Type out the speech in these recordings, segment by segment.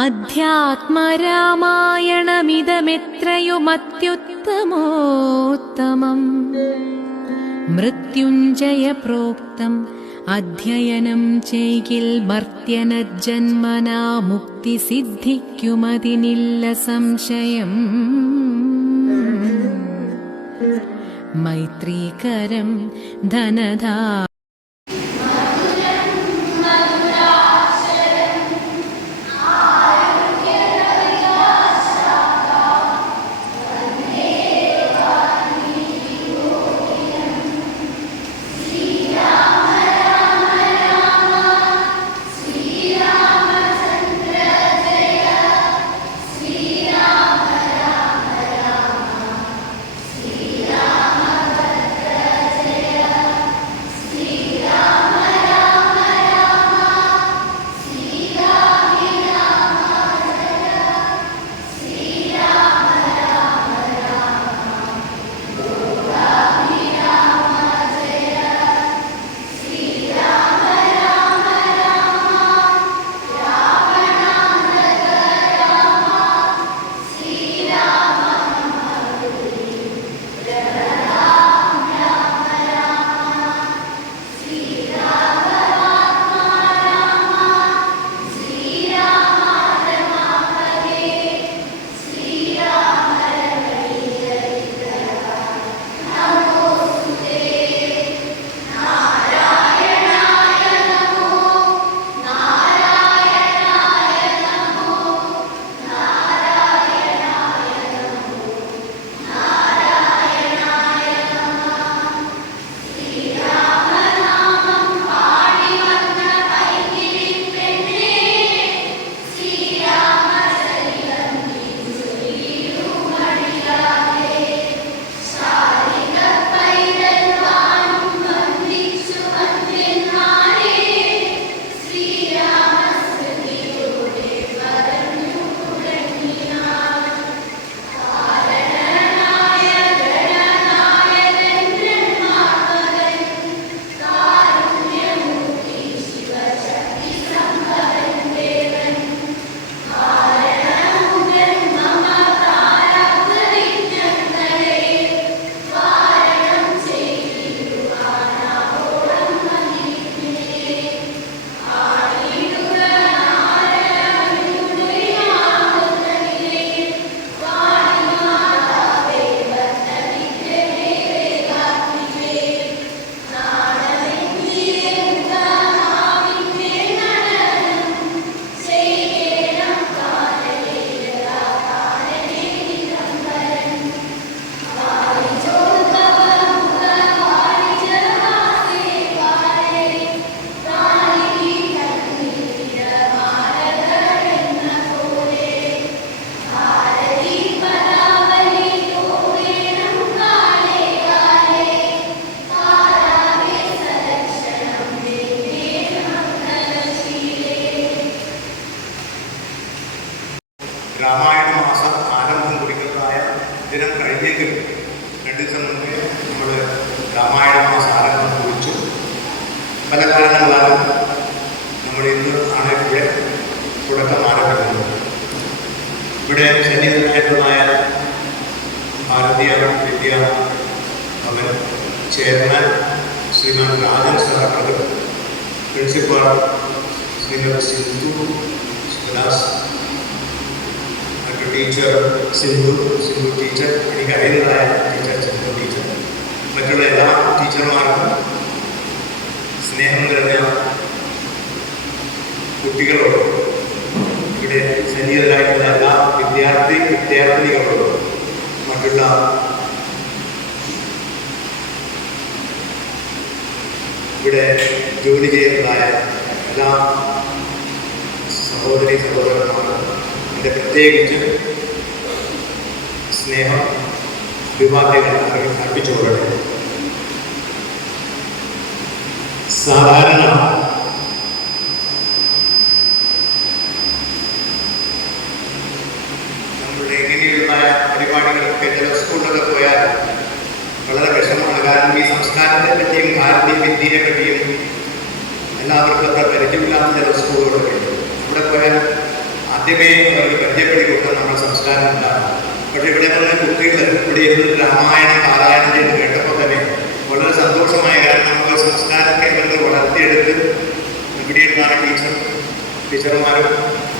അധ്യാത്മരാമായണമിതമെത്രയുമത്യുത്തമോത്തമം മൃത്യുഞ്ജയ പ്രോക്തം അധ്യയനം ചെയ്യിൽ മർത്യനജന്മനാ മുക്തി സിദ്ധിക്കുമതിനില്ല സംശയം. മൈത്രീകരം ധനധാ രാമായണ മാസം ആരംഭം കുറിക്കുന്നതായ ദിനം കഴിഞ്ഞെങ്കിലും 2 ദിവസം മുന്നേ നമ്മൾ രാമായണ മാസം ആരംഭം കുറിച്ചു. പല കാരണങ്ങളാലും നമ്മൾ ഇന്ന് ആണ് ഇവിടെ തുടക്കം ആരംഭിക്കുന്നത്. ഇവിടെ സന്നിഹിതനായിട്ടുള്ളതായ Bharatiya Vidya Bhavan chairman Shriman Rajan sir, principal Shrimati Sindhu Sivadas, teacher Sindhu teacher, എനിക്കറിയുന്നതായ ടീച്ചർ സിന്ധു ടീച്ചർ, മറ്റുള്ള എല്ലാ ടീച്ചർമാർക്കും, സ്നേഹം നിറഞ്ഞ കുട്ടികളോടും ഇവിടെ സന്നിഹിതരായിട്ടുള്ള എല്ലാ വിദ്യാർത്ഥിനികളോടും മറ്റുള്ള ഇവിടെ ജോലി ചെയ്യുന്നതായ എല്ലാ സഹോദരന്മാർക്കും എൻ്റെ പ്രത്യേകിച്ച് സ്നേഹം അഭിവാദ്യങ്ങൾ അർപ്പിച്ചുകൊള്ളട്ടെ. സാധാരണ നമ്മളുടെ ഇങ്ങനെയുള്ള പരിപാടികളൊക്കെ ചില സ്കൂളിലൊക്കെ പോയാൽ വളരെ വിഷമമാണ്. കാരണം ഈ സംസ്കാരത്തെ പറ്റിയും ഭാരതീയ വിദ്യയെ പറ്റിയും എല്ലാവർക്കും അത്ര പരിചയമില്ലാത്ത ചില സ്കൂളുകളൊക്കെ ഉണ്ട്. അവിടെ പോയാൽ ആദ്യമേ അവർക്ക് പരിചയപ്പെടുത്തി കൊടുക്കാൻ നമ്മുടെ സംസ്കാരം ഉണ്ടാകും. പക്ഷെ ഇവിടെ നിന്ന് കുട്ടികൾ ഇവിടെ ഇരുന്ന് രാമായണം പാരായണം ചെയ്ത് കേട്ടപ്പോൾ തന്നെ വളരെ സന്തോഷമായ കാരണം നമ്മൾ സംസ്കാര കേന്ദ്രങ്ങൾ വളർത്തിയെടുത്ത് ഇവിടെ ഇരുന്നാണ് ടീച്ചർമാരും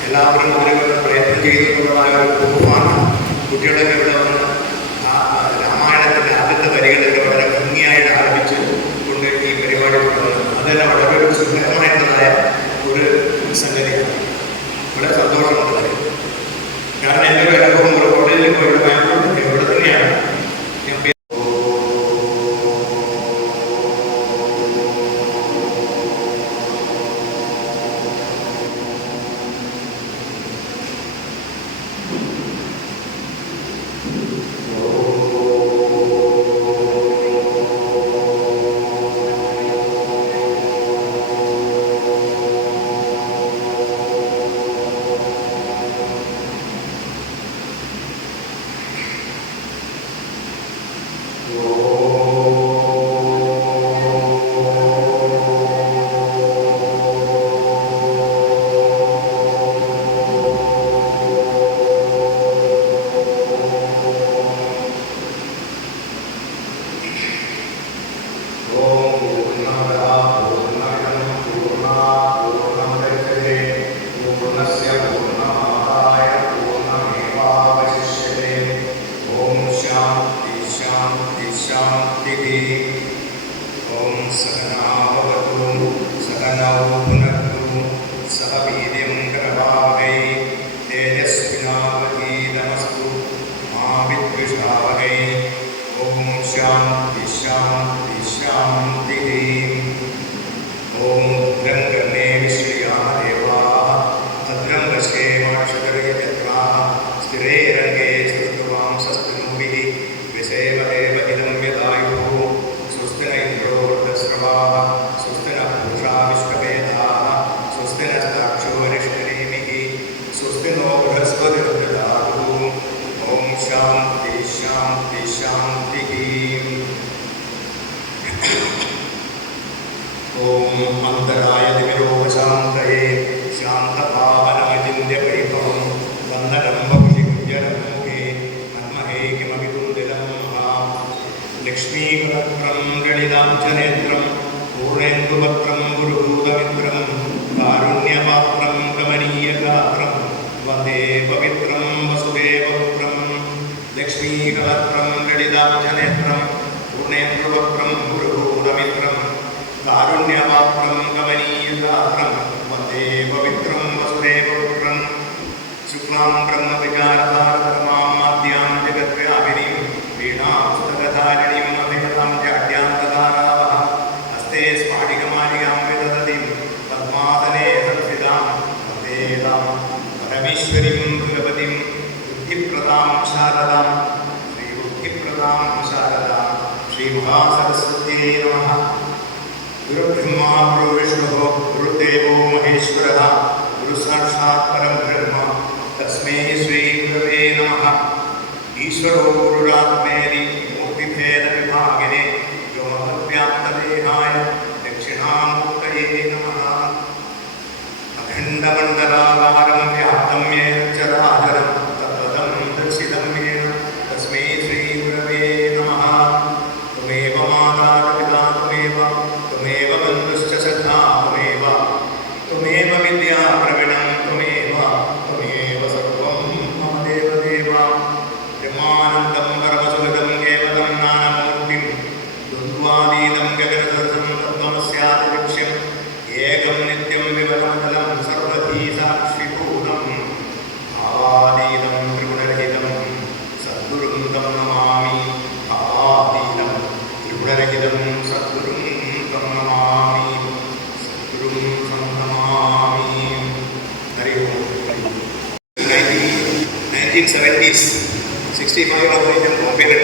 എല്ലാവരും അവരവരുടെ പ്രയത്നം ചെയ്തിട്ടുള്ളതായ ഒരു കുടുംബമാണ്. കുട്ടികളൊക്കെ ഇവിടെ വന്ന് രാമായണത്തിൻ്റെ ആദ്യത്തെ വരികളൊക്കെ വളരെ ഭംഗിയായിട്ട് ആരംഭിച്ച് കൊണ്ട് ഈ പരിപാടി തുടങ്ങുന്നത് അതെല്ലാം വളരെ ഒരു സുന്ദരമായിട്ടുള്ളതായ ഒരു സംഗതിയാണ്. വളരെ സന്തോഷമുണ്ട്. കാരണം എൻ്റെ ഒരു അനുഭവം ഒരു കോളേജിൽ പോയിട്ട് ബാംഗ്ലൂർ ഇവിടെ തന്നെയാണ്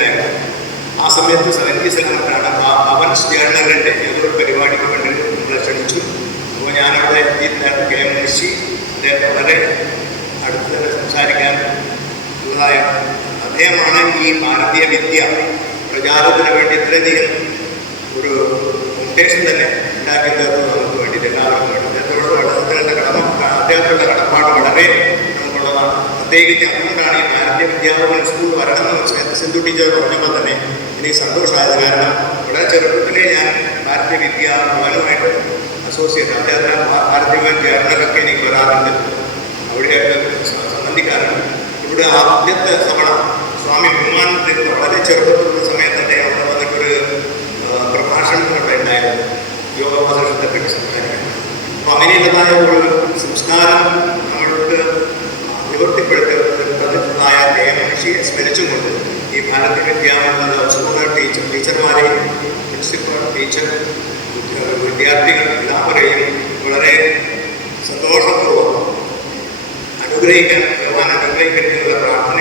ഞാൻ ആ സമയത്ത് 70s അവൻസ് ജേർണലിൻ്റെ ഏതൊരു പരിപാടിക്ക് വേണ്ടി നമ്മളെ ക്ഷണിച്ചു. അപ്പോൾ ഞാനവിടെ എത്തിയിട്ടായിരുന്നു. കെ എം മുൻഷി അദ്ദേഹം വളരെ അടുത്ത് തന്നെ സംസാരിക്കാൻ ഉള്ളതായ അദ്ദേഹമാണ് ഈ ഭാരതീയ വിദ്യ പ്രചാരത്തിന് വേണ്ടി ഇത്രയധികം ഒരു ഫൗണ്ടേഷൻ തന്നെ ഉണ്ടാക്കി തീർത്തത് നമുക്ക് വേണ്ടിയിട്ട് എല്ലാവർക്കും വേണ്ടി. അദ്ദേഹത്തോടുള്ള അദ്ദേഹത്തിൻ്റെ കടപ്പാട് വളരെ നമുക്ക് പ്രത്യേകിച്ച് അതുകൊണ്ടാണ് ഈ ഭാരതീയ വിദ്യാഭവൻ സ്കൂൾ വരണമെന്ന് സിന്ധു ടീച്ചർ പറഞ്ഞപ്പോൾ തന്നെ എനിക്ക് സന്തോഷമായത്. കാരണം വളരെ ചെറുപ്പത്തിലേ ഞാൻ ഭാരതീയ വിദ്യാഭവനുമായിട്ട് അസോസിയേറ്റ് അദ്ദേഹത്തിന് ഭാരതീയ ജേർണലൊക്കെ എനിക്ക് വരാറുണ്ട്, അവിടെയായിട്ട് സംബന്ധിക്കാറുണ്ട്. ഇവിടെ ആദ്യത്തെ തവണ സ്വാമി വിമാനത്തിൽ വളരെ ചെറുപ്പത്തിലുള്ള സമയത്ത് തന്നെ അവിടെ വന്നിട്ടൊരു പ്രഭാഷണം ഇവിടെ ഉണ്ടായിരുന്നു, യോഗോപദേശത്തെ പറ്റി സംസാരിക്കാൻ. അപ്പോൾ അങ്ങനെയുള്ളതായ ഒരു സംസ്കാരം നമ്മൾക്ക് നിവൃത്തിപ്പെടുത്തുന്നതായ ദേവഋഷിയെ സ്മരിച്ചുകൊണ്ട് ഈ ഭാരതീയ വിദ്യാഭ്യാസ സ്കൂൾ ടീച്ചർമാരെയും പ്രിൻസിപ്പൽ ടീച്ചർ വിദ്യാർത്ഥികൾ എല്ലാവരെയും വളരെ സന്തോഷപൂർവ്വം അനുഗ്രഹിക്കാൻ ഭഗവാൻ അനുഗ്രഹിക്കട്ടെ എന്നുള്ള പ്രാർത്ഥന